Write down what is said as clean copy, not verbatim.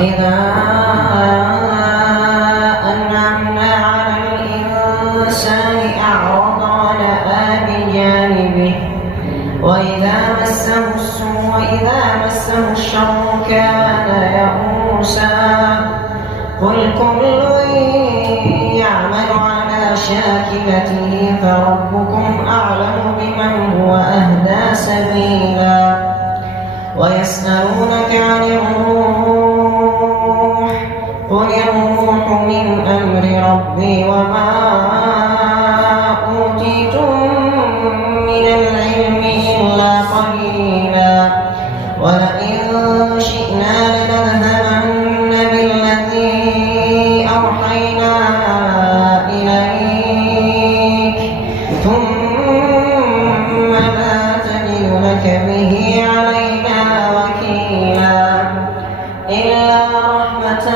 وإذا أنعمنا على الإنسان أعرض ونأى بجانبه وإذا مسه الشر كان يئوسا قل كل يعمل على شاكلته فربكم أعلم بمن هو أهدى سبيلا ويسألونك عن الروح قل الروح من أمر ربي وما أوتيتم من العلم إلا قليلا ولئن شئنا لنذهبن بالذي أوحينا إليك ثم لا تجد لك به علينا وكيلا إلا رحمة